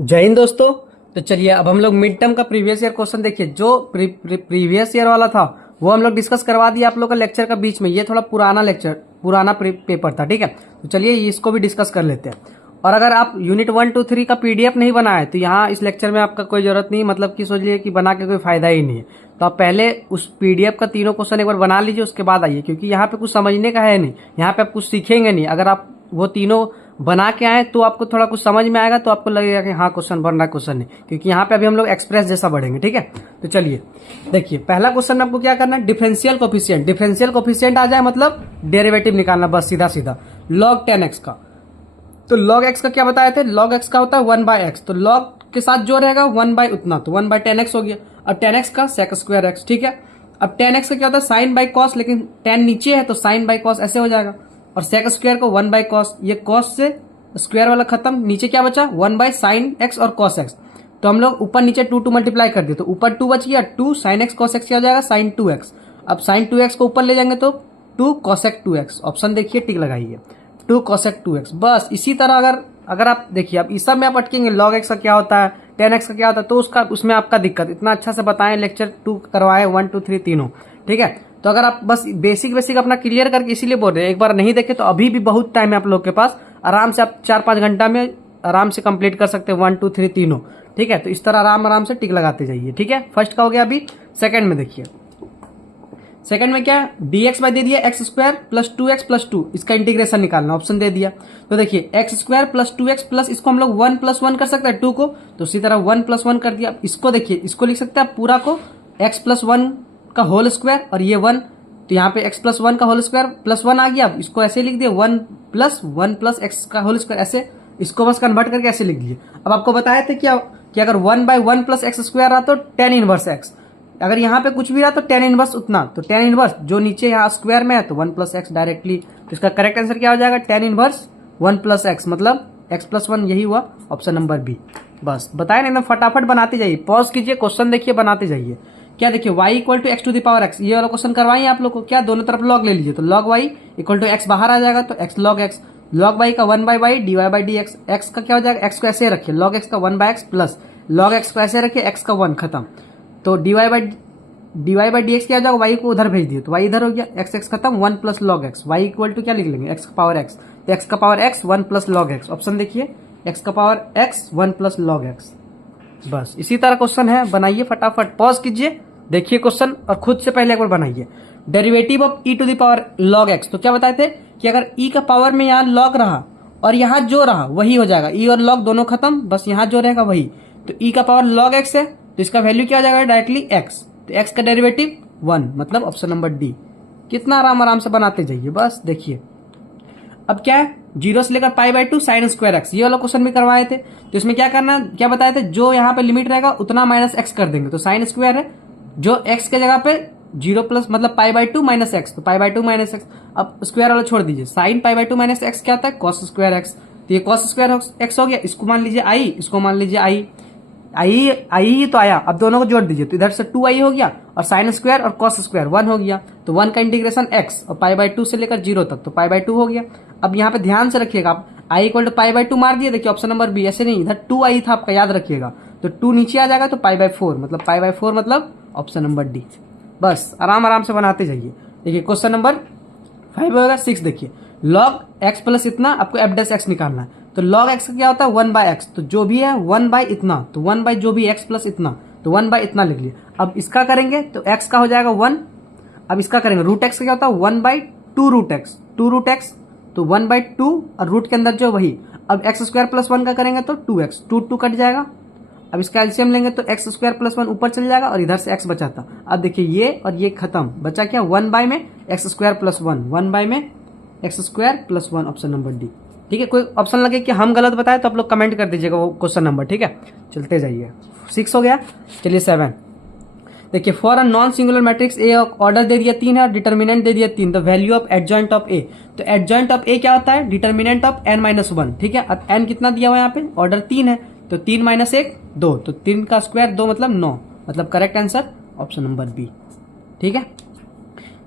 जय हिंद दोस्तों। तो चलिए अब हम लोग मिड टर्म का प्रीवियस ईयर क्वेश्चन देखिए। जो प्रीवियस ईयर वाला था वो हम लोग डिस्कस करवा दिया आप लोग का लेक्चर का बीच में। ये थोड़ा पुराना लेक्चर पुराना पेपर था, ठीक है। तो चलिए इसको भी डिस्कस कर लेते हैं। और अगर आप यूनिट 1 2 3 का पीडीएफ नहीं बनाए तो यहाँ इस लेक्चर में आपका कोई जरूरत नहीं, मतलब कि सोच लीजिए कि बना के कोई फायदा ही नहीं है। तो आप पहले उस पीडीएफ का तीनों क्वेश्चन एक बार बना लीजिए, उसके बाद आइए, क्योंकि यहाँ पे कुछ समझने का है नहीं, यहाँ पे आप कुछ सीखेंगे नहीं। अगर आप वो तीनों बना के आए तो आपको थोड़ा कुछ समझ में आएगा, तो आपको लगेगा कि हाँ क्वेश्चन बन रहा है, क्वेश्चन नहीं, क्योंकि यहाँ पे अभी हम लोग एक्सप्रेस जैसा बढ़ेंगे, ठीक है। तो चलिए देखिए, पहला क्वेश्चन में आपको क्या करना है, डिफरेंशियल कोफिशिएंट। डिफरेंशियल कोफिशिएंट आ जाए मतलब डेरिवेटिव निकालना, बस सीधा सीधा। log 10x का, तो log x का क्या बताए थे, log x का होता है 1/x, तो log के साथ जो रहेगा 1 उतना, तो 1/10x हो गया। अब 10x का sec स्क्वायर x, ठीक है। अब 10x का क्या होता है, साइन बाई कॉस, लेकिन 10 नीचे है तो साइन बाई कॉस ऐसे हो जाएगा। और sec स्क्वायर को 1/cos, ये कॉस से स्क्वायर वाला खत्म, नीचे क्या बचा 1/sin x और cos x। तो हम लोग ऊपर नीचे 2 मल्टीप्लाई कर दिए, तो ऊपर 2 बच गया, 2 sin x cos x क्या हो जाएगा sin 2x। अब sin 2x को ऊपर ले जाएंगे तो 2 cosec 2x, ऑप्शन देखिए टिक लगाइए, 2 cosec 2x। बस इसी तरह अगर आप देखिए, अब इस सब में आप अटकेंगे, log x का क्या होता है, 10x का क्या होता है, तो उसमें आपका दिक्कत, इतना अच्छा से बताएं, लेक्चर 2 करवाए, 1 2 3 तीनों, ठीक है। तो अगर आप बस बेसिक अपना क्लियर करके, इसीलिए बोल रहे हैं, एक बार नहीं देखे तो अभी भी बहुत टाइम है आप लोग के पास, आराम से आप 4-5 घंटा में आराम से कंप्लीट कर सकते हैं 1 2 3 तीनों, ठीक है। तो इस तरह आराम से टिक लगाते जाइए, ठीक है। फर्स्ट का हो गया। अभी सेकंड में देखिए, सेकंड में क्या है, dx बाई दे दिया x square plus 2x plus 2, इसका इंटीग्रेशन निकालना, ऑप्शन दे दिया। तो देखिए x square plus 2x plus, इसको हम लोग 1 + 1 कर सकते हैं 2 को, तो उसी तरह 1 + 1 कर दिया। इसको देखिए, इसको लिख सकते हैं पूरा को x + 1 का होल स्क्वायर, और ये 1, तो यहाँ पे x + 1 का होल स्क्वायर प्लस 1 आ गया। अब इसको ऐसे लिख दिए 1 + 1 + x का होल स्क्वायर, ऐसे इसको बस कन्वर्ट करके ऐसे लिख दिए। अब आपको बताया था क्या कि अगर 1/1 + x स्क्वायर रहा तो tan इनवर्स x, अगर यहाँ पे कुछ भी रहा तो tan इनवर्स उतना, तो tan इनवर्स जो नीचे यहाँ स्क्वायर में है तो 1 + x डायरेक्टली, तो इसका करेक्ट आंसर क्या हो जाएगा, tan इनवर्स 1 + x, मतलब x + 1, यही हुआ ऑप्शन नंबर बी। बस बताए ना, एकदम फटाफट बनाते जाइए, पॉज कीजिए, क्वेश्चन देखिए, बनाते जाइए। क्या देखिए, y = x⁴x, ये वाला क्वेश्चन करवाइए आप लोग को, क्या दोनों तरफ log ले लीजिए, तो log y = x बाहर आ जाएगा, तो x log x, log y का 1/y dy/dx, x का क्या हो जाएगा, x को ऐसे रखिए, log x का 1/x प्लस log x को ऐसे रखिए, x का 1 खत्म, तो dy/dx क्या हो जाएगा, y को उधर भेज दिए तो y इधर हो गया, x खत्म, 1 + log x, y = क्या लिख लेंगे, x⁴x, तो x⁴x 1 + log x, ऑप्शन देखिए x⁴x 1 + log x। बस इसी तरह क्वेश्चन है, बनाइए फटाफट, पॉज कीजिए, देखिए क्वेश्चन और खुद से पहले एक बार बनाइए। Derivative of e⁴ log x, तो क्या बताए थे कि अगर e का पावर में यहाँ log रहा और यहाँ जो रहा वही हो जाएगा, e और log दोनों खत्म, बस यहाँ जो रहेगा वही, तो e का पावर log x है, तो इसका वैल्यू क्या हो जाएगा, डायरेक्टली x, तो x का डेरिवेटिव 1, मतलब ऑप्शन नंबर डी। कितना आराम से बनाते जाइए, बस देखिए। अब क्या है, 0 से लेकर π/2 sin स्क्वायर x, ये वाला क्वेश्चन भी करवाए थे, तो इसमें क्या करना, क्या बताए थे, जो यहाँ पे लिमिट रहेगा उतना माइनस x कर देंगे, तो साइन स्क्वायर है, जो x के जगह पे 0 प्लस मतलब π/2 - x, तो π/2 - x, अब स्क्वायर वाला छोड़ दीजिए, साइन π/2 - x क्या आता है, cos स्क्वायर x, तो ये cos स्क्वायर x हो गया, इसको मान लीजिए i, इसको मान लीजिए i ही तो आया। अब दोनों को जोड़ दीजिए, तो इधर से 2i हो गया, और साइन स्क्वायर और cos स्क्वायर 1 हो गया, तो 1 का इंटीग्रेशन x, और π/2 से लेकर 0 तक, तो π/2 हो गया। अब यहाँ पे ध्यान से रखिएगा, आप i = π/2 मार दिए, देखिए ऑप्शन नंबर बी, ऐसे नहीं, इधर 2i था आपका, याद रखिएगा, तो 2 नीचे आ जाएगा, तो π/4, मतलब π/4 मतलब ऑप्शन नंबर डी। बस आराम से बनाते जाइए। देखिए क्वेश्चन नंबर 5 होगा 6, देखिए log x प्लस इतना, आपको f' निकालना है, तो log x का क्या होता है 1/x, तो जो भी है 1/ इतना, तो 1/ जो भी x प्लस इतना, तो 1/ इतना लिख लिया। अब इसका करेंगे तो x का हो जाएगा 1, अब इसका करेंगे √x का क्या होता है 1/2√x, 2√x, तो 1/2 और रूट के अंदर जो वही, अब x² + 1 का करेंगे तो 2x, 2 कट जाएगा। अब इसका एलसीएम लेंगे तो x² + 1 ऊपर चल जाएगा, और इधर से x बचाता। अब देखिए ये और ये खत्म, बचा क्या 1/में x² + 1, 1/में x² + 1, option number D, ठीक है। कोई ऑप्शन लगे कि हम गलत बताए तो आप लोग कमेंट कर दीजिएगा वो क्वेश्चन नंबर, ठीक है। चलते जाइए, 6 हो गया। चलिए 7 देखिए, for a non singular matrix A, order दे दिया 3 है और डिटर्मिनेंट दे दिया 3, the value of adjoint of A, तो एडजॉइंट ऑफ ए क्या होता है, डिटर्मिनेंट ऑफ n-1, ठीक है। अब n कितना दिया हुआ है यहाँ पे, ऑर्डर 3 है, तो 3 - 1 2, तो 3 का स्क्वायर 2 मतलब 9, मतलब correct answer option number B, ठीक है।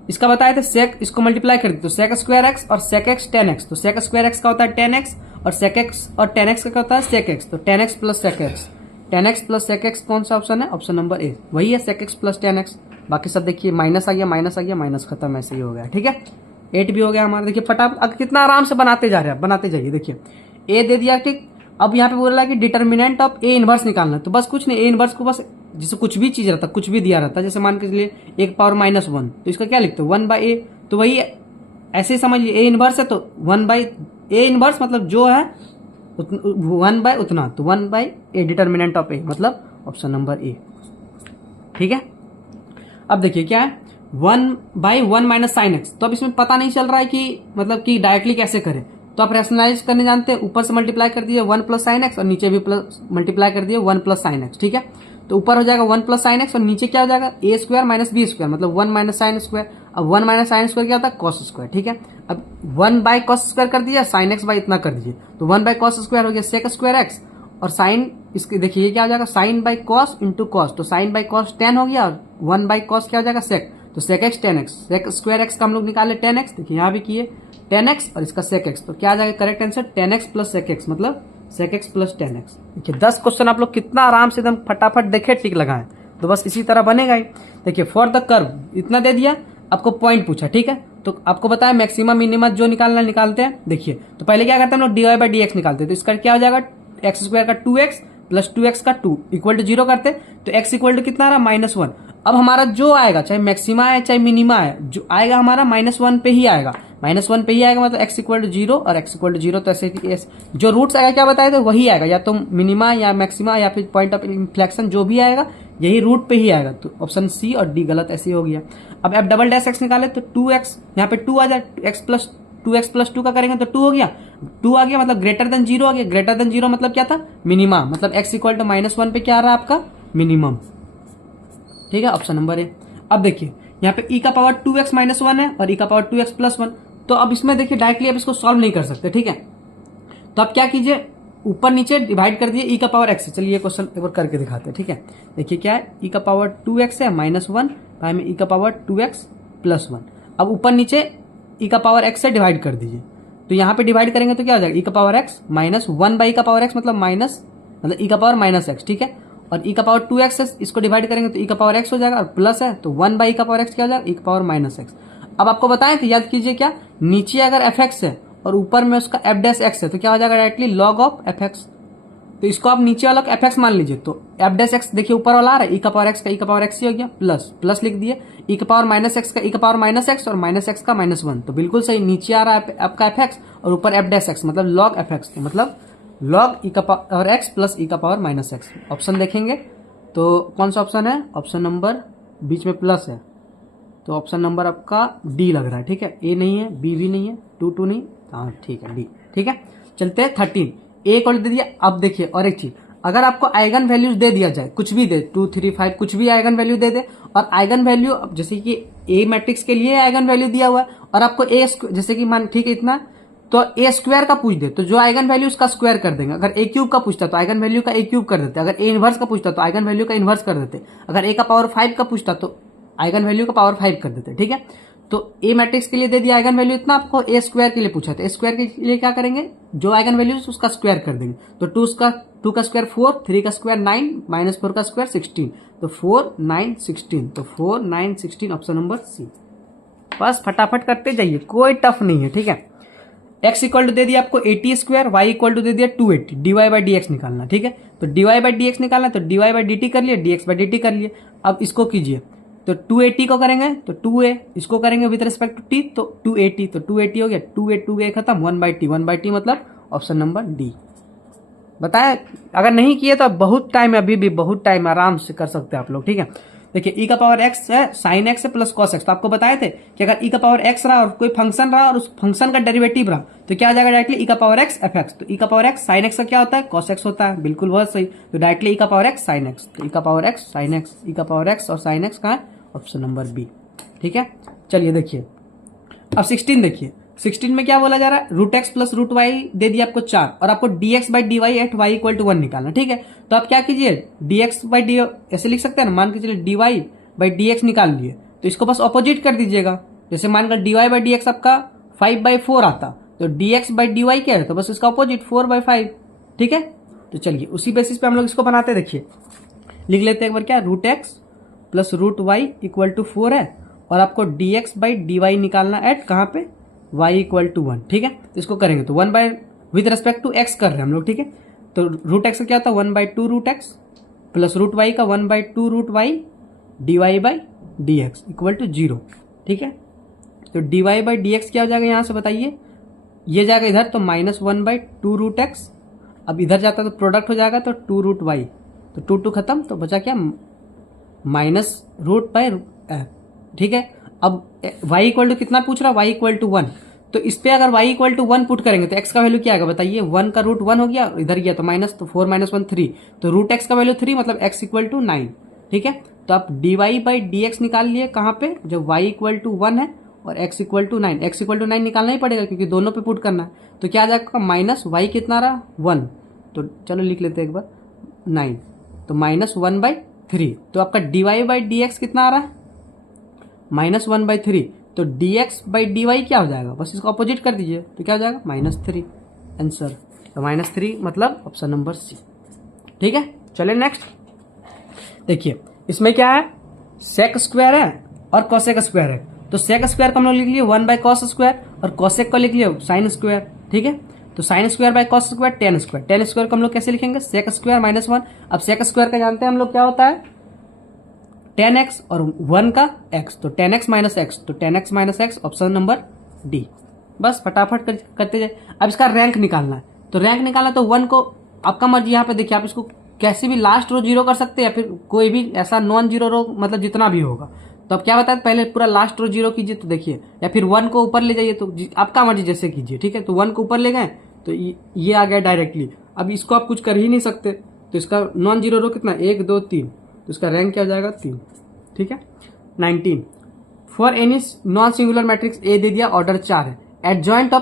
इसका बताए थे सेक, इसको मल्टीप्लाई कर दी तो सेक स्क्वायर एक्स और सेक एक्स टेन एक्स, तो सेक स्क्वायर एक्स का होता है टेन एक्स और सेक एक्स और टेन एक्स का होता है सेक एक्स, तो tan x plus sec x, tan x plus sec x कौन सा ऑप्शन है, ऑप्शन नंबर ए वही है sec x plus tan x. बाकी सब देखिए माइनस आ गया माइनस आ गया माइनस खत्म, ऐसे ही हो गया। ठीक है 8 भी हो गया हमारा। देखिए फटाफट कितना आराम से बनाते जा रहे हैं, बनाते जाइए। देखिए ए दे दिया, ठीक। अब यहाँ पे बोल रहा है कि डिटर्मिनेंट ऑफ ए इनवर्स निकालना, तो बस कुछ नहीं, ए इनवर्स को बस जैसे कुछ भी चीज रहता, कुछ भी दिया रहता, जैसे मान के चलिए एक पावर माइनस वन, तो इसका क्या लिखते हो 1/a, तो वही ऐसे ही समझिए ए इनवर्स है तो 1/a इनवर्स मतलब जो है 1 उतना, तो 1/a डिटर्मिनेंट ऑफ ए मतलब ऑप्शन नंबर ए। ठीक है अब देखिए क्या है 1/1 माइनस साइन एक्स, तो अब इसमें पता नहीं चल रहा है कि मतलब कि डायरेक्टली कैसे करें, तो आप रैशनलाइज करने जानते हैं, ऊपर से मल्टीप्लाई कर दिए 1 प्लस साइन एक्स और नीचे भी प्लस मल्टीप्लाई कर दिए 1 प्लस साइन एक्स। ठीक है तो ऊपर हो जाएगा 1 प्लस साइन एक्स और नीचे क्या हो जाएगा ए स्क्वायर माइनस बी स्क्वायर मतलब 1 माइनस साइन स्क्वायर। अब 1 माइनस साइन स्क्वायर क्या होता है कॉस स्क्वायर। ठीक है अब 1 बाय कॉस स्क्वायर कर दिया, साइन एक्स बाय इतना कर दीजिए, तो 1 बाय कॉस स्क्वायर हो गया सेक स्क्वायर एक्स और साइन इसके देखिए ये क्या हो जाएगा sine by cos into cos, तो साइन बाय कॉस 10 हो गया और 1 बाय कॉस क्या हो जाएगा सेक, तो sec x tan x, sec square x का हम लोग निकाले 10x, देखिए यहाँ भी किए 10x और इसका सेक एक्स, तो क्या आ जाएगा correct answer 10x plus sec x मतलब सेक एक्स प्लस 10x। देखिए 10 क्वेश्चन आप लोग कितना आराम से एकदम फटाफट देखे टिक लगाए, तो बस इसी तरह बनेगा ही। देखिए फॉर द कर्व इतना दे दिया, आपको पॉइंट पूछा। ठीक है तो आपको बताया मैक्सिमम मिनिमम जो निकालना निकालते हैं। देखिए तो पहले क्या करते हैं हम लोग dy बाई डी एक्स निकालते हैं, तो इसका क्या हो जाएगा एक्स स्क्वायर का 2x प्लस 2x का 2 इक्वल टू 0 करते, तो x इक्वल टू कितना आ रहा -1। अब हमारा जो आएगा चाहे मैक्सिमा है चाहे मिनिमा है, जो आएगा हमारा -1 पे ही आएगा, -1 पे ही आएगा मतलब x इक्वल टू 0 और x इक्वल टू 0, तो ऐसे जो रूट्स आएगा क्या बताए थे वही आएगा, या तो मिनिमा या मैक्सिमा या फिर पॉइंट ऑफ इन्फ्लेक्शन जो भी आएगा यही रूट पे ही आएगा, तो ऑप्शन सी और डी गलत ऐसे हो गया। अब f डबल डैश एक्स निकाले तो 2x यहाँ पे 2 आ जाए, x प्लस 2 का करेंगे तो 2 हो गया, 2 आ गया मतलब ग्रेटर देन 0 आ गया, ग्रेटर देन 0 मतलब क्या था मिनिमा, मतलब x इक्वल टू -1 पे क्या आ रहा है आपका मिनिमम। ठीक है ऑप्शन नंबर ए। अब देखिए यहाँ पे e का पावर 2x -1 है और e का पावर 2x प्लस 1, तो अब इसमें देखिए डायरेक्टली आप इसको सॉल्व नहीं कर सकते। ठीक है तो आप क्या कीजिए ऊपर नीचे डिवाइड कर दिए e का पावर x, चलिए क्वेश्चन एक बार करके दिखाते हैं। ठीक है देखिए क्या है e का पावर 2x है -1 भाई में e का पावर 2x प्लस 1, अब ऊपर नीचे e का पावर x से डिवाइड कर दीजिए, तो यहाँ पे डिवाइड करेंगे तो क्या हो जाएगा e का पावर x -1 बाई e का पावर x मतलब मतलब e का पावर -x। ठीक है और e का पावर 2x है, इसको डिवाइड करेंगे तो e का पावर x हो जाएगा और प्लस है तो 1 बाई e का पावर x क्या हो जाएगा e का पावर -x। अब आपको बताएं तो याद कीजिए क्या नीचे अगर fx है और ऊपर में उसका f डैश x है तो क्या हो जाएगा डायरेक्टली log ऑफ fx, तो इसको आप नीचे वाला fx मान लीजिए, तो f डैश x देखिए ऊपर वाला आ रहा है e का पावर x का e का पावर x ही हो गया प्लस प्लस लिख दिए, e का पावर -x का e का पावर -x और -x का -1, तो बिल्कुल सही नीचे आ रहा है आपका fx और ऊपर f डैश x मतलब log fx, मतलब log e का पावर x प्लस e का पावर -x। ऑप्शन देखेंगे तो कौन सा ऑप्शन है, ऑप्शन नंबर बीच में प्लस है, तो ऑप्शन नंबर आपका डी लग रहा है। ठीक है ए नहीं है, बी भी नहीं है, 2 नहीं, हाँ ठीक है डी। ठीक है चलते हैं 13, ए इक्वल दे दिया। अब देखिए और एक चीज, अगर आपको आइगन वैल्यूज दे दिया जाए कुछ भी दे 2 3 5 कुछ भी आइगन वैल्यू दे दे, और आइगन वैल्यू जैसे कि ए मैट्रिक्स के लिए आइगन वैल्यू दिया हुआ है और आपको ए जैसे कि मान ठीक है इतना, तो ए स्क्वायर का पूछ दे तो जो आइगन वैल्यू उसका स्क्वायर कर देंगे, अगर ए क्यूब का पूछता तो आइगन वैल्यू का ए क्यूब कर देते, अगर ए इनवर्स का पूछता तो आइगन वैल्यू का इनवर्स कर देते, अगर ए का पावर 5 का पूछता तो आइगन वैल्यू का पावर 5 कर देते। ठीक है तो ए मैट्रिक्स के लिए दे दिया आइगन वैल्यू इतना, आपको ए स्क्वायर के लिए पूछा था, ए स्क्वायर के लिए क्या करेंगे जो आइगन वैल्यू उसका स्क्वायर कर देंगे, तो 2 का स्क्वायर 4, 3 का स्क्वायर 9, -4 का स्क्वायर 16, तो 4 9 16, तो 4 9 16 ऑप्शन नंबर सी। बस फटाफट करते जाइए, कोई टफ नहीं है। ठीक है x इक्वल टू दे दिया आपको 80 स्क्वायर, y इक्वल टू दे दिया 280, dy बाई डी एक्स निकालना। ठीक है तो dy बाई डी एक्स निकालना, तो dy बाई डी टी कर लिए, dx बाई डी टी कर लिए। अब इसको कीजिए तो 280 को करेंगे तो 2a, इसको करेंगे विद रिस्पेक्ट टू t तो 280, तो 280 हो गया, 2a खत्म, 1/t मतलब ऑप्शन नंबर डी। बताया अगर नहीं किए तो बहुत टाइम है, अभी भी बहुत टाइम आराम से कर सकते हैं आप लोग। ठीक है देखिए e का पावर x है साइन x है प्लस कॉस x, तो आपको बताए थे कि अगर e का पावर x रहा और कोई फंक्शन रहा और उस फंक्शन का डेरिवेटिव रहा तो क्या आ जाएगा डायरेक्टली e का पावर x fx, तो e का पावर x साइन x का क्या होता है cos x होता है, बिल्कुल बहुत सही, तो डायरेक्टली e का पावर x साइन x, तो e का power x sine x, e का पावर x और साइन x कहाँ है ऑप्शन नंबर बी। ठीक है चलिए देखिए अब 16 देखिए, 16 में क्या बोला जा रहा है √x प्लस √y दे दिया आपको 4 और आपको dx by D y at y equal to 1 निकालना। ठीक है तो आप क्या कीजिए dx बाई डी ऐसे लिख सकते हैं ना, मान के चलिए dy बाई dx निकाल लिए, तो इसको बस ऑपोजिट कर दीजिएगा, जैसे मानकर dy बाई डी एक्स आपका 5/4 आता, तो dx बाई डी वाई क्या है, तो बस इसका ऑपोजिट 4/5। ठीक है, तो चलिए उसी बेसिस पे हम लोग इसको बनाते हैं। देखिए लिख लेते हैं एक बार, क्या root x plus root y equal to 4 है, और आपको dx बाई डी वाई निकालना एट कहाँ पे, y इक्वल टू 1। ठीक है, तो इसको करेंगे तो 1 by with respect to x कर रहे हैं हम लोग। ठीक है, तो रूट एक्स का क्या होता है 1/2 root x plus root y का 1/2 root y d y by d x equal to 0। ठीक है, तो d y by d x क्या हो जाएगा यहाँ से बताइए, ये जाएगा इधर तो -1/2 रूट एक्स, अब इधर जाता तो प्रोडक्ट हो जाएगा तो 2 रूट वाई, तो 2 2 खत्म, तो बचा क्या माइनस रूट बाई। ठीक है, अब y इक्वल टू कितना पूछ रहा है, y इक्वल टू 1, तो इस पे अगर y इक्वल टू 1 पुट करेंगे तो x का वैल्यू क्या आएगा बताइए, 1 का रूट 1 हो गया, इधर गया तो माइनस, तो 4 - 1 3, तो रूट x का वैल्यू 3 मतलब x इक्वल टू 9। ठीक है, तो आप dy बाई डी एक्स निकाल लिए कहाँ पे, जब y इक्वल टू 1 है और x equal to 9, x equal to 9 निकालना ही पड़ेगा क्योंकि दोनों पे पुट करना है, तो क्या आ जाएगा माइनस y कितना रहा 1, तो चलो लिख लेते हैं एक बार 9, तो -1/3, तो आपका dy बाई डी एक्स कितना आ रहा है -1/3, तो dx बाई डी वाई क्या हो जाएगा, बस इसको अपोजिट कर दीजिए तो क्या हो जाएगा -3 आंसर, तो -3 मतलब ऑप्शन नंबर सी। ठीक है, चलिए नेक्स्ट देखिए, इसमें क्या है सेक स्क्वायर है और कोसेक स्क्वायर है, तो सेक स्क्वायर को हम लोग लिख लिए 1/cos स्क्वायर और कोसेक को लिख लिए साइन स्क्वायर। ठीक है, तो sine square by cos square ten square, ten square को हम लोग कैसे लिखेंगे सेक स्क्वायर -1, अब सेक स्क्वायर का जानते हैं हम लोग क्या होता है 10x और 1 का x, तो 10x माइनस एक्स, तो 10x minus x option number D. बस फटाफट करते जाए। अब इसका रैंक निकालना है, तो रैंक निकालना तो 1 को आपका मर्जी, यहाँ पे देखिए आप इसको कैसे भी लास्ट रो 0 कर सकते हैं या फिर कोई भी ऐसा नॉन जीरो रो, मतलब जितना भी होगा। तो अब क्या बताया पहले पूरा लास्ट रो 0 कीजिए, तो देखिए या फिर 1 को ऊपर ले जाइए, तो आपका मर्जी जैसे कीजिए। ठीक है, तो 1 को ऊपर ले गए तो ये आ गया डायरेक्टली, अब इसको आप कुछ कर ही नहीं सकते, तो इसका नॉन जीरो रो कितना 1 2 3, तो इसका रैंक क्या हो जाएगा 3। ठीक है, 19 for any non singular matrix A दे दिया, ऑर्डर 4 है, एडजॉइंट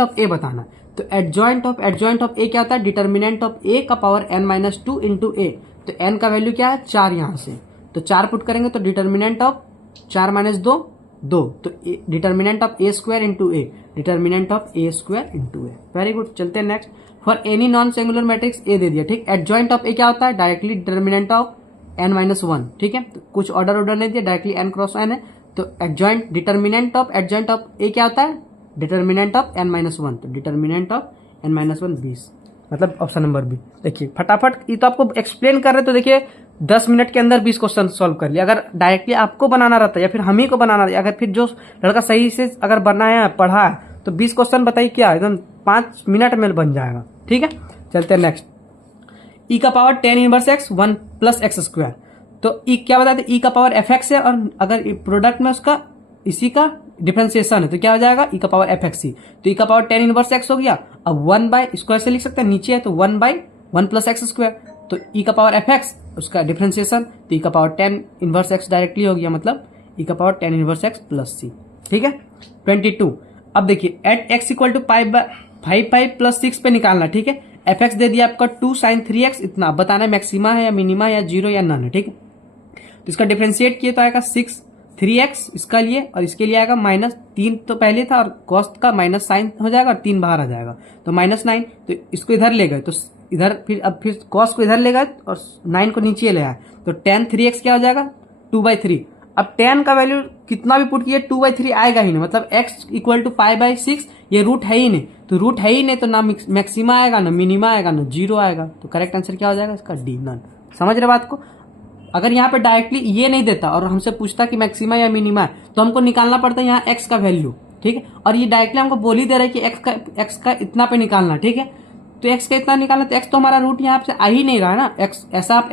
ऑफ ए बताना, तो एडजॉइंट ऑफ ए क्या होता है डिटर्मिनेंट ऑफ ए का पावर n-2 इंटू ए, तो n का वैल्यू क्या है 4 यहां से, तो 4 पुट करेंगे तो डिटर्मिनेंट ऑफ 4 - 2 2, तो determinant of A square into A, determinant of A square into A. Very good, चलते हैं next. For any non singular matrix A दे दिया, ठीक, एडजॉइंट ऑफ ए क्या होता है डायरेक्टली डिटर्मिनेंट ऑफ n-1। ठीक है, तो कुछ ऑर्डर नहीं दिया, डायरेक्टली n क्रॉस n है, तो adjoint determinant of adjoint of A क्या होता है डिटर्मिनेंट ऑफ n-1, तो डिटर्मिनेंट ऑफ n-1 20, मतलब ऑप्शन नंबर बी। देखिए फटाफट, ये तो आपको एक्सप्लेन कर रहे, तो देखिए 10 मिनट के अंदर 20 क्वेश्चन सॉल्व कर लिया। अगर डायरेक्टली आपको बनाना रहता या फिर हम ही को बनाना रहता, अगर फिर जो लड़का सही से अगर बनाया पढ़ा है तो 20 क्वेश्चन बताइए क्या एकदम 5 मिनट में बन जाएगा। ठीक है, चलते हैं नेक्स्ट। ई का power 10 inverse x 1 plus x square, तो ई क्या बताते ई का पावर एफ एक्स है, और अगर प्रोडक्ट में उसका इसी का डिफरेंशिएशन है तो क्या हो जाएगा ई का पावर एफ एक्स सी, तो ई का पावर 10 इनवर्स एक्स हो गया। अब 1 बाय इसको ऐसे लिख सकते हैं, नीचे है तो 1/1 प्लस एक्स स्क्वायर, तो ई का पावर एफ एक्स उसका डिफरेंशिएशन, तो ई का पावर 10 इनवर्स एक्स डायरेक्टली हो गया, मतलब ई का power 10 inverse x plus c. ठीक है, 22। अब देखिए at x equal to 5 plus 6 पे निकालना। ठीक है, एफ एक्स दे दिया आपका 2 sin 3x, इतना बताना है मैक्सिमा है या मिनिमा या 0 या नन है। ठीक है, तो इसका डिफरेंशिएट किए तो आएगा 6 3x इसका लिए, और इसके लिए आएगा -3 तो पहले था और कॉस्ट का माइनस साइन हो जाएगा और 3 बाहर आ जाएगा, तो -9, तो इसको इधर ले गए तो इधर फिर अब फिर कॉस्ट को इधर ले गए और 9 को नीचे ले आए, तो tan 3x क्या हो जाएगा 2/3। अब tan का वैल्यू कितना भी पुट किए 2/3 आएगा ही नहीं, मतलब x इक्वल टू 5/6, ये रूट है ही नहीं, तो रूट है ही नहीं तो ना मैक्सिमा आएगा ना मिनिमा आएगा ना 0 आएगा, तो करेक्ट आंसर क्या हो जाएगा इसका डी नन। समझ रहे बात को? अगर यहाँ पे डायरेक्टली ये नहीं देता और हमसे पूछता कि मैक्सिमा या मिनिमा है तो हमको निकालना पड़ता है यहाँ x का वैल्यू। ठीक है, और ये डायरेक्टली हमको बोल ही दे रहा है कि x का इतना पे निकालना। ठीक है, तो x का इतना निकालना, तो x तो हमारा रूट यहाँ से आ ही नहीं रहा है ना, x ऐसा आप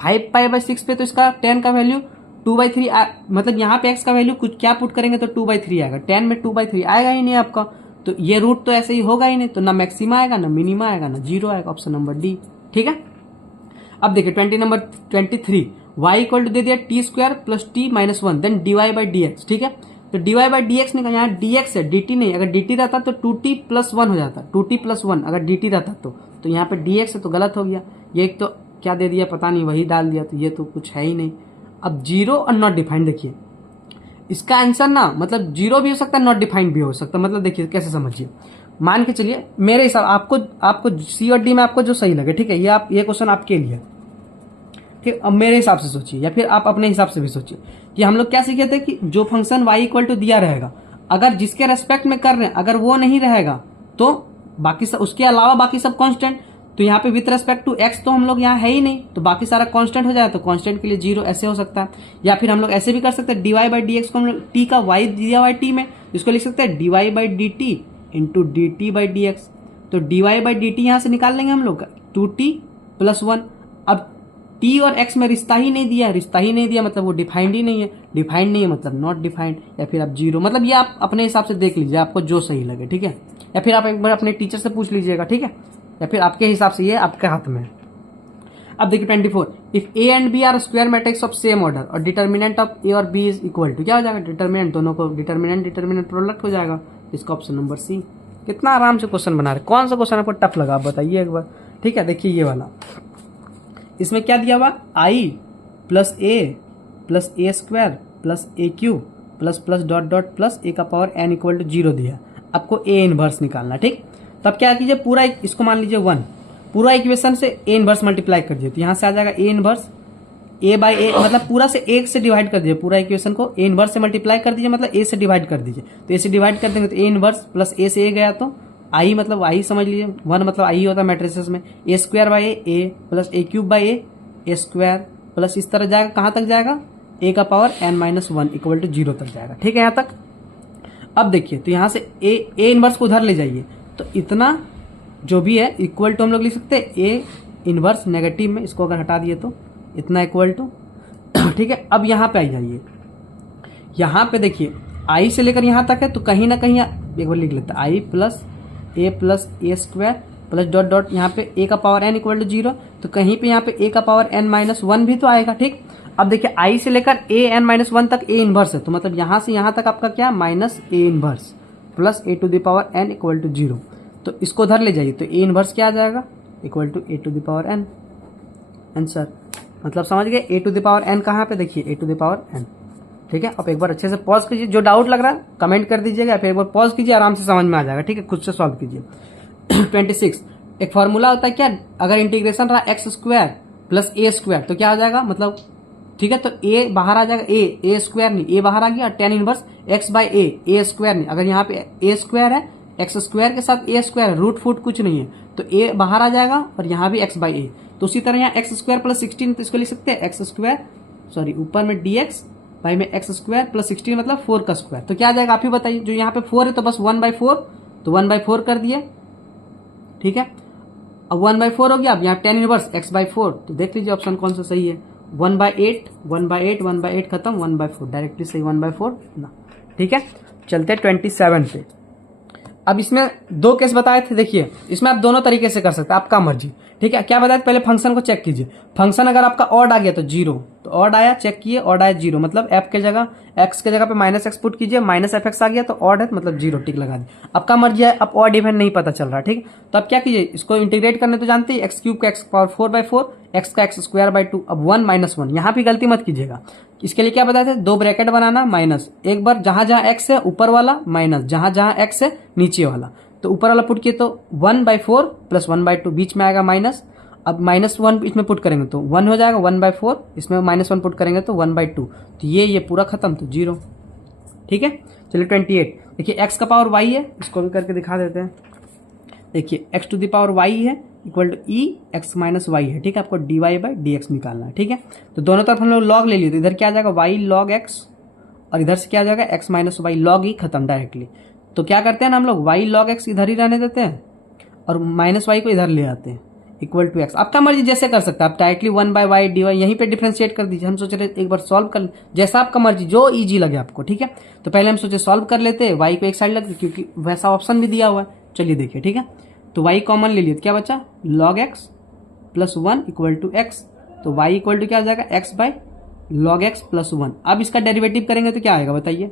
5/6 पे, तो इसका 10 का वैल्यू 2/3 मतलब यहाँ पे x का वैल्यू कुछ क्या पुट करेंगे तो 2/3 आएगा, 10 में 2/3 आएगा ही नहीं आपका, तो ये रूट तो ऐसे ही होगा ही नहीं, तो ना मैक्सिमा आएगा ना मिनिमा आएगा ना 0 आएगा, ऑप्शन नंबर डी। ठीक है, अब देखिए 23 y इक्वल टू दे दिया t² plus t - 1 then dy/dx। ठीक है, तो dy/dx निकाल, यहाँ dx है dt नहीं, अगर dt रहता तो 2t + 1 हो जाता, 2t + 1 अगर dt रहता तो यहाँ पे dx है तो गलत हो गया, ये एक तो क्या दे दिया पता नहीं वही डाल दिया, तो ये तो कुछ है ही नहीं। अब 0 और नॉट डिफाइंड, देखिए इसका आंसर ना मतलब जीरो भी हो सकता है, नॉट डिफाइंड भी हो सकता है। मतलब देखिए कैसे समझिए, मान के चलिए मेरे हिसाब आपको सी और डी में आपको जो सही लगे, ठीक है, ये क्वेश्चन आपके लिए, ठीक। अब मेरे हिसाब से सोचिए या फिर आप अपने हिसाब से भी सोचिए कि हम लोग क्या सीखे थे कि जो फंक्शन y इक्वल टू दिया रहेगा, अगर जिसके रेस्पेक्ट में कर रहे हैं अगर वो नहीं रहेगा तो बाकी सब, उसके अलावा बाकी सब कांस्टेंट। तो यहाँ पे विथ रेस्पेक्ट टू x तो हम लोग यहाँ है ही नहीं, तो बाकी सारा कांस्टेंट हो जाए, तो कांस्टेंट के लिए जीरो ऐसे हो सकता है। या फिर हम लोग ऐसे भी कर सकते हैं, dy बाई डी एक्स को हम लोग t का y दिया हुआ है t में, इसको लिख सकते हैं dy by D T into D T by d x. तो dy बाई डी टी यहाँ से निकाल लेंगे हम लोग 2t प्लस 1। अब t और x में रिश्ता ही नहीं दिया मतलब वो डिफाइंड ही नहीं है, डिफाइंड नहीं है मतलब नॉट डिफाइंड, या फिर आप जीरो। मतलब ये आप अपने हिसाब से देख लीजिए आपको जो सही लगे, ठीक है। या फिर आप एक बार अपने टीचर से पूछ लीजिएगा, ठीक है, या फिर आपके हिसाब से, ये आपके हाथ में है। अब देखिए 24, if a and b are square matrix of same order और डिटर्मिनेंट ऑफ a और b इज इक्वल टू, क्या हो जाएगा, डिटर्मिनेंट, दोनों को डिटर्मिनेंट प्रोडक्ट हो जाएगा। इसका ऑप्शन नंबर सी। कितना आराम से क्वेश्चन बना रहे, कौन सा क्वेश्चन आपको टफ लगा आप बताइए एक बार, ठीक है। देखिए ये वाला, इसमें क्या दिया हुआ, i plus A square plus A cube plus plus dot dot plus A का power n equal to zero दिया, आपको a इनवर्स निकालना, ठीक। तो अब क्या कीजिए, पूरा इसको मान लीजिए 1, पूरा इक्वेशन से a इनवर्स मल्टीप्लाई कर दीजिए, तो यहाँ से आ जाएगा a इनवर्स a बाई ए, मतलब पूरा से 1 से डिवाइड कर दीजिए, पूरा इक्वेशन को a इनवर्स से मल्टीप्लाई कर दीजिए, मतलब a से डिवाइड कर दीजिए। तो a से डिवाइड कर देंगे तो a इनवर्स प्लस a से a गया तो आई, मतलब आई समझ लीजिए, 1 मतलब आई होता है मैट्रिसेस में, A square by A plus A cube by A square plus इस तरह जाएगा, कहाँ तक जाएगा, ए का power n-1 equal to zero तक जाएगा, ठीक है यहाँ तक। अब देखिए तो यहाँ से ए इनवर्स को उधर ले जाइए, तो इतना जो भी है इक्वल टू हम लोग लिख सकते हैं ए इनवर्स नेगेटिव में, इसको अगर हटा दिए तो इतना इक्वल टू, ठीक है। अब यहाँ पे आ जाइए, यहाँ पे देखिए आई से लेकर यहाँ तक है, तो कहीं ना कहीं एक बार लिख लेते हैं, I plus A square plus dot dot यहाँ पे ए का power n equal to zero, तो कहीं पे यहाँ पे ए का पावर n-1 भी तो आएगा, ठीक। अब देखिए आई से लेकर n-1 तक ए इनवर्स है, तो मतलब यहाँ से यहाँ तक आपका क्या, minus A inverse plus A to the power n equal to zero. तो इसको उधर ले जाइए, तो ए इनवर्स क्या आ जाएगा, equal to A to the power n। Answer मतलब समझ गए, A to the power n कहाँ पे, देखिए A to the power n, ठीक है। अब एक बार अच्छे से पॉज कीजिए, जो डाउट लग रहा है कमेंट कर दीजिएगा, फिर एक बार पॉज कीजिए, आराम से समझ में आ जाएगा, ठीक है, खुद से सॉल्व कीजिए। 26, एक फॉर्मूला होता है क्या, अगर इंटीग्रेशन रहा x square plus A square तो क्या आ जाएगा, मतलब ठीक है, तो ए बाहर आ जाएगा, ए स्क्वायर नहीं, ए बाहर आ गया, tan inverse x by A square नहीं, अगर यहाँ पे ए स्क्वायर है, एक्स स्क्वायर के साथ ए स्क्वायर, रूट फूट कुछ नहीं है, तो ए बाहर आ जाएगा और यहाँ भी एक्स बाई ए। तो उसी तरह यहाँ एक्स स्क्वायर प्लस 16, तो इसको लिख सकते हैं एक्स स्क्वायर, सॉरी ऊपर में डी एक्स बाई में एक्स स्क्वायर प्लस 16 मतलब 4 का स्क्वायर। तो क्या आ जाएगा आप ही बताइए, जो यहाँ पे 4 है तो बस 1/4, तो 1/4 कर दिए, ठीक है। अब 1/4 हो गया, अब यहाँ tan इनवर्स x/4, तो देख लीजिए ऑप्शन कौन सा सही है, 1/8 खत्म, 1/4 डायरेक्टली सही, 1/4 ना, ठीक है। चलते 27 पे। अब इसमें 2 केस बताए थे, देखिए इसमें आप दोनों तरीके से कर सकते हैं, आपका मर्जी, ठीक है। क्या बताया, पहले फंक्शन को चेक कीजिए, फंक्शन अगर आपका ऑड आ गया तो जीरो, तो ऑड आया चेक किए, ऑड आया जीरो, मतलब f के जगह x के जगह पे माइनस एक्स पुट कीजिए, माइनस fx आ गया तो ऑड है मतलब जीरो, टिक लगा दी, आपका मर्जी है। अब ऑड इवन नहीं पता चल रहा, ठीक। तो अब क्या कीजिए, इसको इंटीग्रेट करने तो जानते हैं, x³ का x पावर 4/4, x का x स्क्वायर बाई 2, अब 1 - 1, यहाँ भी गलती मत कीजिएगा। इसके लिए क्या बताए थे, 2 ब्रैकेट बनाना, माइनस, एक बार जहां जहां x है ऊपर वाला, माइनस जहां जहां x है नीचे वाला, तो ऊपर वाला पुट किए तो 1/4 प्लस 1/2 बीच में आएगा माइनस, अब -1 इसमें पुट करेंगे तो 1 हो जाएगा, 1/4 इसमें -1 पुट करेंगे तो 1/2, तो ये पूरा खत्म, तो जीरो, ठीक है। चलिए 28, देखिए x का पावर y है, इसको भी करके दिखा देते हैं। देखिए x to the power y है equal to e x minus y है, ठीक है, आपको dy बाई dx निकालना है, ठीक है। तो दोनों तरफ हम लोग लॉग ले लिए, तो इधर क्या आ जाएगा y log x और इधर से क्या आ जाएगा x minus y log e, खत्म डायरेक्टली। तो क्या करते हैं ना हम लोग, y log x इधर ही रहने देते हैं और माइनस y को इधर ले आते हैं, इक्वल टू x। आपका मर्जी जैसे कर सकते हैं आप, डायरेक्टली 1/y dy यहीं पे डिफरेंशिएट कर दीजिए। हम सोच रहे एक बार सॉल्व कर, जैसा आपका मर्जी, जो इजी लगे आपको, ठीक है। तो पहले हम सोचे सॉल्व कर लेते हैं, y को एक साइड लग, क्योंकि वैसा ऑप्शन भी दिया हुआ है। चलिए देखिए, ठीक है, तो y कॉमन ले लिए, तो क्या बचा, log x plus 1 equal to x, तो y इक्वल टू क्या आ जाएगा, x by log x plus 1। अब इसका डेरिवेटिव करेंगे तो क्या आएगा बताइए,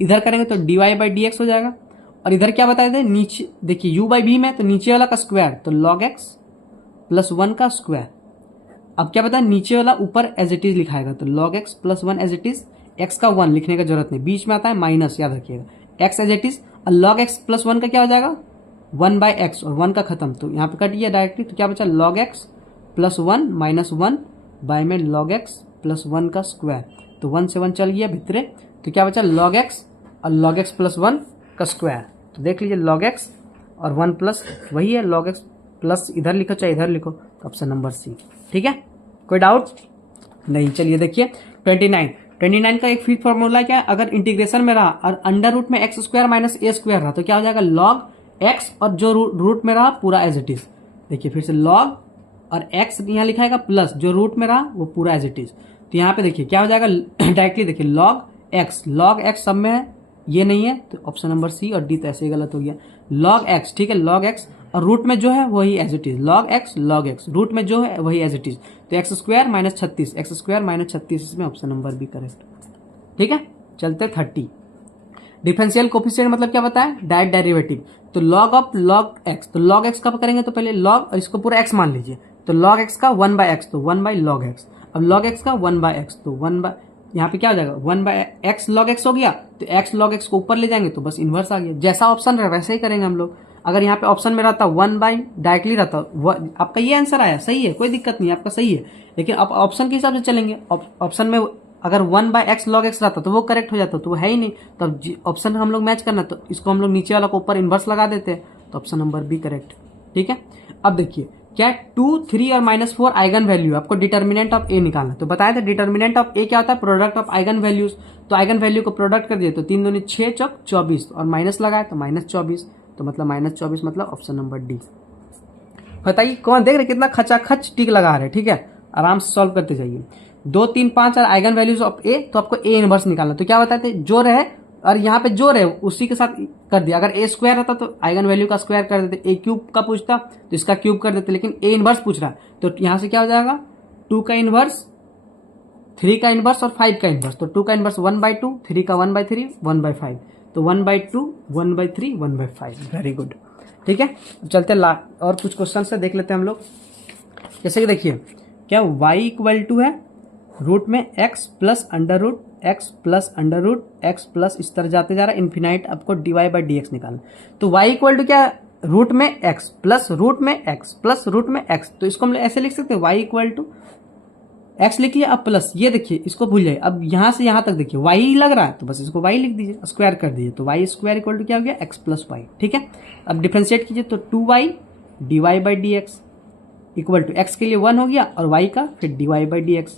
इधर करेंगे तो dy बाई dx हो जाएगा, और इधर क्या बताए थे, नीचे देखिए u बाई v में, तो नीचे वाला का स्क्वायर, तो log x प्लस 1 का स्क्वायर। अब क्या बताया, नीचे वाला ऊपर एज इट इज लिखाएगा, तो log x plus 1 as it is x का 1 लिखने का जरूरत नहीं, बीच में आता है माइनस, याद रखिएगा x as it is. Log x plus 1 का क्या हो जाएगा 1 बाई एक्स, और 1 का खत्म तो यहाँ पे कट गया डायरेक्टली, तो क्या बचा log x plus 1 minus 1 by में लॉग एक्स प्लस 1 का स्क्वायर, तो 1 से 1 चल गया भितरे, तो क्या बचा लॉग एक्स और लॉग एक्स प्लस 1 का स्क्वायर। तो देख लीजिए लॉग एक्स और 1 प्लस वही है लॉग एक्स प्लस, इधर लिखो चाहे इधर लिखो, तो ऑप्शन नंबर सी। ठीक है, कोई डाउट नहीं। चलिए देखिए 29 का एक फिर फॉर्मूला क्या है, अगर इंटीग्रेशन में रहा और अंडर रूट में एक्स स्क्वायर माइनस ए स्क्वायर रहा तो क्या हो जाएगा लॉग एक्स, और जो रूट में रहा पूरा एज इट इज। देखिए फिर से लॉग और एक्स यहाँ लिखाएगा प्लस जो रूट में रहा वो पूरा एज इट इज। तो यहाँ पे देखिए क्या हो जाएगा डायरेक्टली देखिए लॉग एक्स सब में है, ये नहीं है तो ऑप्शन नंबर सी, और डी तो ऐसे ही गलत हो गया। लॉग एक्स, ठीक है लॉग एक्स, और रूट में जो है वही as it is, log x root में जो है वही एज इट इज, तो एक्स स्क्वायर माइनस 36 इसमें ऑप्शन नंबर बी करेक्ट। ठीक है, चलते 30। डिफरेंशियल कोफिशिएंट मतलब क्या बताएं, डायरेक्ट डेरिवेटिव। तो लॉग ऑफ लॉग एक्स, तो लॉग एक्स कब करेंगे, तो पहले लॉग और इसको पूरा एक्स मान लीजिए, तो लॉग एक्स का 1 बाय एक्स, तो 1 बाय लॉग एक्स। अब लॉग एक्स का 1 बाय एक्स, तो 1 बाय, यहाँ पे क्या हो जाएगा 1 बाय एक्स लॉग एक्स हो गया, तो एक्स लॉग एक्स को ऊपर ले जाएंगे तो बस इन्वर्स आ गया। जैसा ऑप्शन रहा वैसे ही करेंगे हम लोग। अगर यहाँ पे ऑप्शन में रहता 1 बाय डायरेक्टली रहता, आपका ये आंसर आया, सही है, कोई दिक्कत नहीं, आपका सही है, लेकिन आप ऑप्शन के हिसाब से चलेंगे। ऑप्शन में अगर 1 बाय एक्स लॉग एक्स रहता तो वो करेक्ट हो जाता, तो वो है ही नहीं, तब ऑप्शन हम लोग मैच करना, तो इसको हम लोग नीचे वाला को ऊपर इन्वर्स लगा देते हैं, तो ऑप्शन नंबर बी करेक्ट। ठीक है, अब देखिए क्या 2, 3 और -4 आइगन वैल्यू, आपको डिटर्मिनेंट ऑफ ए निकालना। तो बताया था डिटर्मिनेंट ऑफ ए क्या होता है, प्रोडक्ट ऑफ आइगन वैल्यूज। तो आइगन वैल्यू को प्रोडक्ट कर दिए, तो 3 दूनी 6 चौक 24, और माइनस लगाए तो -24, तो मतलब -24 मतलब ऑप्शन नंबर डी। बताइए कौन देख रहे कितना खचाखच टिक लगा रहे। ठीक है, आराम से सॉल्व करते जाइए। 2, 3, 5 और आइगन वैल्यूज ऑफ ए, तो आपको ए इनवर्स निकालना। तो क्या बताते जो रहे और यहाँ पे जो रहे उसी के साथ कर दिया। अगर ए स्क्वायर रहता तो आइगन वैल्यू का स्क्वायर कर देते, ए क्यूब का पूछता तो इसका क्यूब कर देते, लेकिन ए इनवर्स पूछ रहा है, तो यहाँ से क्या हो जाएगा 2 का इनवर्स, 3 का इनवर्स और 5 का इनवर्स। तो 2 का इनवर्स 1/2, 3 का 1/3, 1/5, तो 1/2, 1/3, 1/5। Very good. ठीक है, चलते और कुछ क्वेश्चन से देख लेते हैं हम लोग। जैसे कि देखिए क्या y इक्वल टू है रूट में x plus under root x plus under root x plus इस तरह जाते जा रहा है इन्फिनाइट, आपको dy/dx निकालना। तो y इक्वल टू क्या रूट में x प्लस रूट में x प्लस रूट में x, तो इसको हम ऐसे लिख सकते हैं y इक्वल टू x लिख लिया, अब प्लस ये देखिए इसको भूल जाइए, अब यहां से यहां तक देखिए y लग रहा है तो बस इसको y लिख दीजिए, स्क्वायर कर दीजिए, तो y स्क्वायर इक्वल टू क्या हो गया x प्लस वाई। ठीक है, अब डिफ्रेंशिएट कीजिए तो 2y dy/dx equal to x के लिए 1 हो गया और y का फिर dy/dx,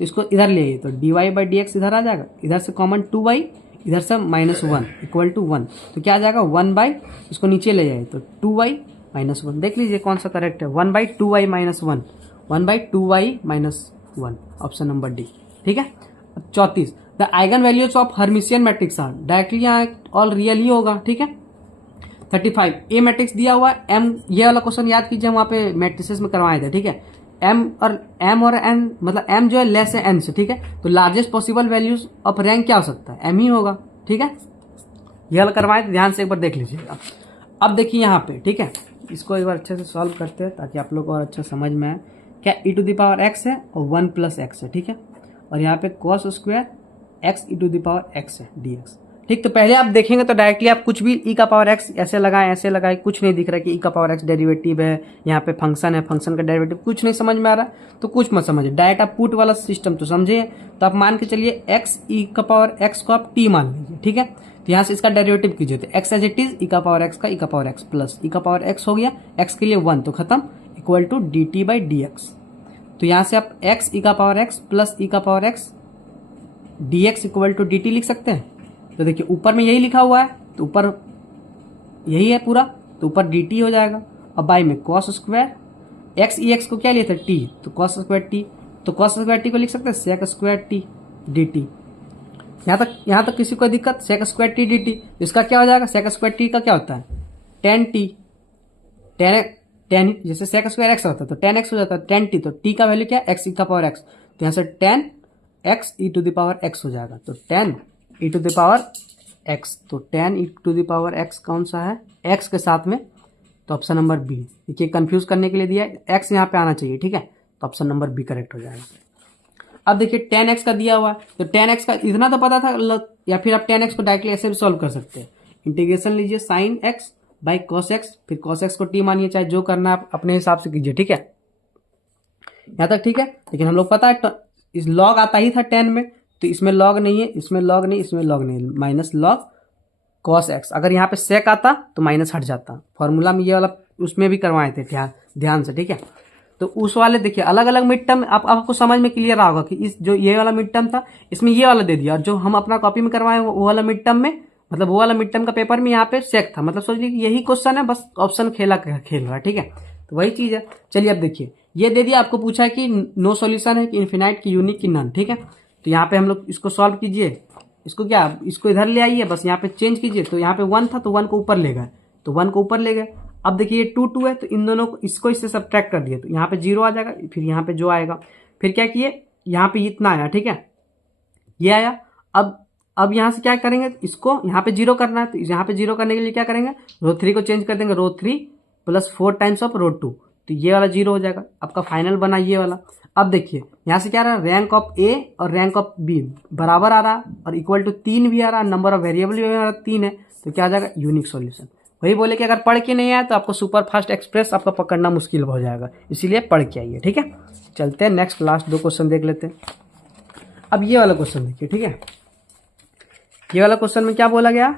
तो इसको इधर ले आइए तो dy/dx इधर आ जाएगा, इधर से कॉमन 2y, इधर से -1 इक्वल टू 1, तो क्या आ जाएगा 1 इसको नीचे ले जाइए तो 2y -1। देख लीजिए कौन सा करेक्ट है, 1/2y -1, 1/2y -1, option number D. ठीक है, अब 34 the eigen values of Hermitian matrix are, directly यहाँ ऑल रियल ही होगा। ठीक है, 35 ए मैट्रिक्स दिया हुआ है, एम, ये वाला क्वेश्चन याद कीजिए, हम वहाँ पे मैट्रिसेस में करवाए थे। ठीक है, एम और एन, मतलब एम जो है लेस है एन से। ठीक है, तो largest possible values of rank क्या हो सकता है, एम ही होगा। ठीक है, ये वाला करवाए थे, ध्यान से एक बार देख लीजिएगा। अब देखिए यहाँ पे, ठीक है, इसको एक बार अच्छे से सॉल्व करते हैं ताकि आप लोग को और अच्छा समझ में आए। क्या e⁻x है और 1 + x है। ठीक है, और यहाँ पे cos स्क्वायर x e⁻x है dx। ठीक, तो पहले आप देखेंगे तो डायरेक्टली आप कुछ भी e⁻x ऐसे लगाएं, कुछ नहीं दिख रहा कि e⁻x डेरिवेटिव है, यहाँ पे फंक्शन है, फंक्शन का डेरिवेटिव कुछ नहीं समझ में आ रहा, तो कुछ मत समझिए, डायरेक्ट आप पुट वाला सिस्टम तो समझे। तो आप मान के चलिए x e⁻x को आप t मान लीजिए। ठीक है, तो यहाँ से इसका डेरिवेटिव कीजिए तो x as it is e⁻x का e⁻x प्लस e⁻x हो गया, x के लिए 1 तो खत्म, इक्वल टू dt/dx। तो यहाँ से आप x e⁻x plus e⁻x dx equal to dt लिख सकते हैं। तो देखिए ऊपर में यही लिखा हुआ है, तो ऊपर यही है पूरा, तो ऊपर dt हो जाएगा। अब बाई में cos square x e x को क्या लिया था t, तो cos स्क्वायर t, तो cos स्क्वायर t को लिख सकते हैं sec स्क्वायर t dt। यहाँ तक किसी को दिक्कत, sec स्क्वायर t dt, इसका क्या हो जाएगा, sec स्क्वायर t का क्या होता है tan t, tan जैसे sec स्क्वायर x होता है तो tan x हो जाता है, tan t, तो t का वैल्यू क्या है x e⁻x, तो यहाँ से tan x e⁻x हो जाएगा, तो tan e⁻x, तो tan e⁻x कौन सा है x के साथ में, तो ऑप्शन नंबर बी। देखिए कंफ्यूज करने के लिए दिया है, x यहाँ पे आना चाहिए। ठीक है, तो ऑप्शन नंबर बी करेक्ट हो जाएगा। अब देखिए 10x का दिया हुआ है, तो 10x का इतना तो पता था या फिर आप 10x को डायरेक्टली ऐसे भी सॉल्व कर सकते हैं। इंटीग्रेशन लीजिए sine x by cos x, फिर कॉस एक्स को टी मानिए, चाहे जो करना है आप अपने हिसाब से कीजिए, ठीक है। यहाँ तक ठीक है। लेकिन हम लोग पता है इस लॉग आता ही था 10 में, तो इसमें लॉग नहीं है, इसमें लॉग नहीं, इसमें लॉग नहीं, माइनस लॉग कॉस एक्स। अगर यहाँ पे सेक आता तो माइनस हट जाता। फॉर्मूला में ये वाला उसमें भी करवाए थे, ध्यान से, ठीक है। तो उस वाले देखिए अलग अलग मिड टर्म आपको समझ में क्लियर आ होगा कि इस जो ये वाला मिड टर्म था इसमें ये वाला दे दिया, और जो हम अपना कॉपी में करवाए वो वाला मिड टर्म में, मतलब वो वाला मिड टर्म का पेपर में यहाँ पे सेक था। मतलब सोच लीजिए यही क्वेश्चन है, बस ऑप्शन खेल रहा है, ठीक है। तो वही चीज है। चलिए अब देखिए ये दे दिया, आपको पूछा है कि नो सॉल्यूशन है कि इन्फिनाइट की यूनिक की नन, ठीक है। तो यहाँ पे हम लोग इसको सॉल्व कीजिए, इसको क्या, इसको इधर ले आइए, बस यहाँ पे चेंज कीजिए। तो यहाँ पे 1 था तो 1 को ऊपर ले गए, तो 1 को ऊपर ले गए। अब देखिए ये 2 2 है, तो इन दोनों को इसको इससे सब्ट्रैक्ट कर दिए, तो यहाँ पे 0 आ जाएगा, फिर यहाँ पे जो आएगा, फिर क्या किए, यहाँ पे इतना आया, ठीक है, ये आया। अब यहाँ से क्या करेंगे, इसको यहाँ पे 0 करना है, तो यहाँ पे 0 करने के लिए क्या करेंगे, रो 3 को चेंज कर देंगे, रो 3 प्लस 4 टाइम्स ऑफ रो 2, तो ये वाला 0 हो जाएगा। आपका फाइनल बना ये वाला। अब देखिए यहाँ से क्या आ रहा है, रैंक ऑफ ए और रैंक ऑफ बी बराबर आ रहा और इक्वल टू 3 भी आ रहा, नंबर ऑफ वेरिएबल भी आ रहा 3 है, तो क्या आ जाएगा, यूनिक सॉल्यूशन। वही बोले कि अगर पढ़ के नहीं आया तो आपको सुपर फास्ट एक्सप्रेस आपका पकड़ना मुश्किल हो जाएगा, इसीलिए पढ़ के आइए, ठीक है। चलते हैं नेक्स्ट, लास्ट 2 क्वेश्चन देख लेते हैं। अब ये वाला क्वेश्चन देखिए, ठीक है। ये वाला क्वेश्चन में क्या बोला गया,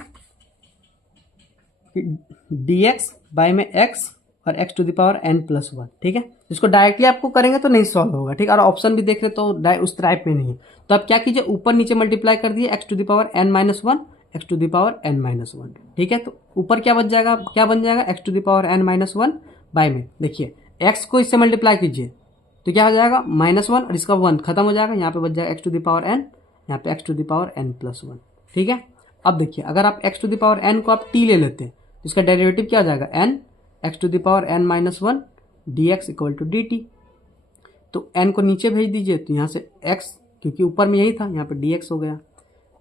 dx बाय में x और x to the power n plus 1, ठीक है। इसको डायरेक्टली आपको करेंगे तो नहीं सॉल्व होगा, ठीक है। और ऑप्शन भी देख रहे तो उस टाइप में नहीं है, तो आप क्या कीजिए, ऊपर नीचे मल्टीप्लाई कर दिए, x to the power n minus 1, x to the power n minus 1, ठीक है। तो ऊपर क्या बन जाएगा, x to the power n minus 1 by में, देखिए x को इससे मल्टीप्लाई कीजिए तो क्या हो जाएगा, -1, और इसका 1 खत्म हो जाएगा, यहाँ पे बच जाएगा x to the power n, यहाँ पे x to the power n plus 1, ठीक है। अब देखिए अगर आप x to the power n को आप t ले लेते हैं तो इसका डेरिवेटिव क्या हो जाएगा, n x to the power n minus 1 dx equal to dt। तो n को नीचे भेज दीजिए, तो यहाँ से x, क्योंकि ऊपर में यही था, यहाँ पे dx हो गया,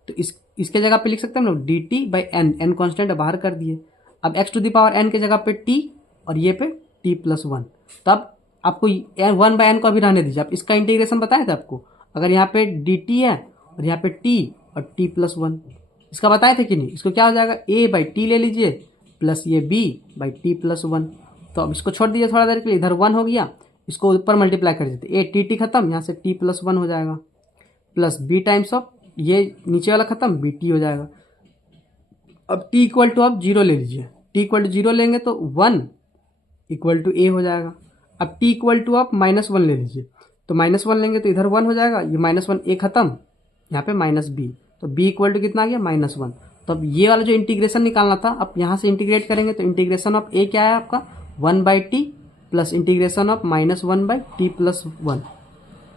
तो इसके जगह पे लिख सकते हैं हम लोग dt बाई n कॉन्स्टेंट बाहर कर दिए। अब x to the power n के जगह पे t और ये पे t प्लस 1, तब आपको 1 बाई n को अभी रहने दीजिए। आप इसका इंटीग्रेशन बताए थे आपको, अगर यहाँ पे dt है और यहाँ पे t और t प्लस 1, इसका बताए थे कि नहीं, इसको क्या हो जाएगा, a बाई टी ले लीजिए प्लस ये b बाई टी प्लस 1। तो अब इसको छोड़ दीजिए थोड़ा देर के लिए, इधर 1 हो गया, इसको ऊपर मल्टीप्लाई कर देते, a टी टी खत्म, यहाँ से t प्लस 1 हो जाएगा, प्लस b टाइम्स ऑफ ये नीचे वाला खत्म, बी टी हो जाएगा। अब t इक्वल टू आप 0 ले लीजिए, t इक्वल टू 0 लेंगे तो 1 इक्वल टू a हो जाएगा। अब t इक्वल टू आप -1 ले लीजिए, तो -1 लेंगे तो इधर 1 हो जाएगा, ये -1 a खत्म, यहाँ पे -b, तो b इक्वल टू कितना आ गया, -1। तो अब ये वाला जो इंटीग्रेशन निकालना था, आप यहाँ से इंटीग्रेट करेंगे तो इंटीग्रेशन ऑफ a क्या है आपका, 1 by T plus integration of -1 by T plus 1,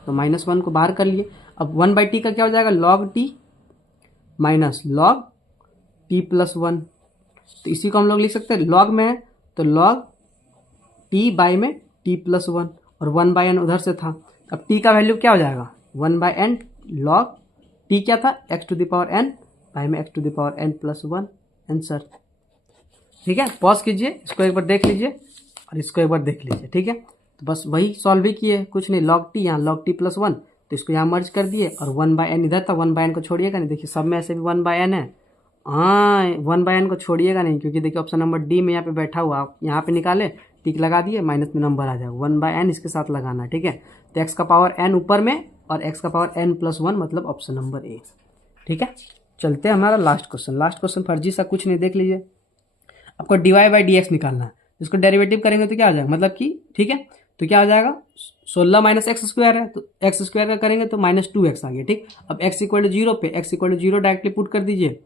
तो -1 को बाहर कर लिए। अब 1 बाई टी का क्या हो जाएगा, log t minus log t plus 1, तो इसी को हम लोग लिख सकते हैं, log में है तो log t बाई में t प्लस 1, और 1 बाई n उधर से था। अब t का वैल्यू क्या हो जाएगा, 1 बाई n log t क्या था, x to the power n by में x to the power n plus 1, answer, ठीक है। पॉज कीजिए, इसको एक बार देख लीजिए और इसको एक बार देख लीजिए, ठीक है। तो बस वही सॉल्व ही किए, कुछ नहीं, log t यहाँ log t प्लस 1, तो इसको यहाँ मर्ज कर दिए, और 1 बाई n इधर था, 1 बाई n को छोड़िएगा नहीं, देखिए सब में ऐसे भी 1 बाई n है, हाँ 1 बाई n को छोड़िएगा नहीं, क्योंकि देखिए ऑप्शन नंबर डी में यहाँ पे बैठा हुआ, आप यहाँ पे निकाले, टिक लगा दिए, माइनस में नंबर आ जाएगा, 1 बाई n इसके साथ लगाना है, ठीक है। तो x का पावर n ऊपर में और x का पावर n प्लस 1, मतलब ऑप्शन नंबर ए, ठीक है। चलते हैं हमारा लास्ट क्वेश्चन फर्जी सा कुछ नहीं, देख लीजिए। आपको dy बाई डी एक्स निकालना है, इसको डेरिवेटिव करेंगे तो क्या आ जाएगा, मतलब कि ठीक है, तो क्या हो जाएगा, 16 माइनस एक्स स्क्वायर है, तो एक्स स्क्वायर का करेंगे तो -2x आ गया, ठीक। अब x इक्वल टू 0 पे x equal to 0 directly put कर दीजिए,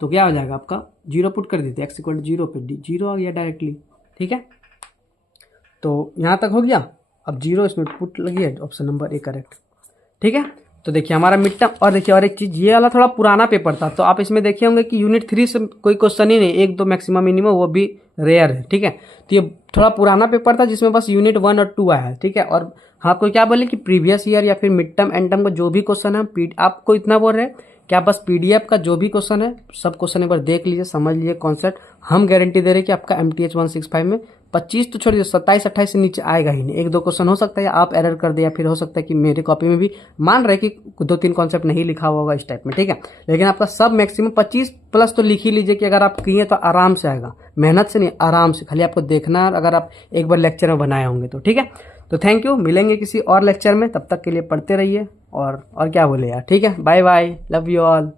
तो क्या हो जाएगा आपका, 0 पुट कर दीजिए, x इक्वल टू 0 पे 0 आ गया डायरेक्टली, ठीक है। तो यहाँ तक हो गया, अब 0 इसमें पुट लगी, ऑप्शन नंबर ए करेक्ट, ठीक है। तो देखिए हमारा मिड टर्म, और देखिए और एक चीज़, ये वाला थोड़ा पुराना पेपर था, तो आप इसमें देखे होंगे कि यूनिट 3 से कोई क्वेश्चन ही नहीं, 1 2 मैक्सिमम मिनिमम, वो भी रेयर है, ठीक है। तो ये थोड़ा पुराना पेपर था जिसमें बस यूनिट 1 और 2 आया है, ठीक है। और हम आपको क्या बोले कि प्रीवियस ईयर या फिर मिड टर्म एंड टर्म का जो भी क्वेश्चन है, आपको इतना बोल रहे हैं क्या बस पीडीएफ का जो भी क्वेश्चन है सब क्वेश्चन एक बार देख लीजिए, समझ लीजिए कॉन्सेप्ट। हम गारंटी दे रहे हैं कि आपका MTH 165 में 25 तो छोड़िए 27-28 से नीचे आएगा ही नहीं। 1-2 क्वेश्चन हो सकता है आप एरर कर दे, या फिर हो सकता है कि मेरे कॉपी में भी मान रहे कि 2-3 कॉन्सेप्ट नहीं लिखा हुआ होगा इस टाइप में, ठीक है। लेकिन आपका सब मैक्सिमम 25 प्लस तो लिख ही लीजिए कि अगर आप किए तो आराम से आएगा, मेहनत से नहीं, आराम से। खाली आपको देखना है अगर आप एक बार लेक्चर में बनाए होंगे तो, ठीक है। तो थैंक यू, मिलेंगे किसी और लेक्चर में, तब तक के लिए पढ़ते रहिए और क्या बोले यार, ठीक है। Bye bye, love you all.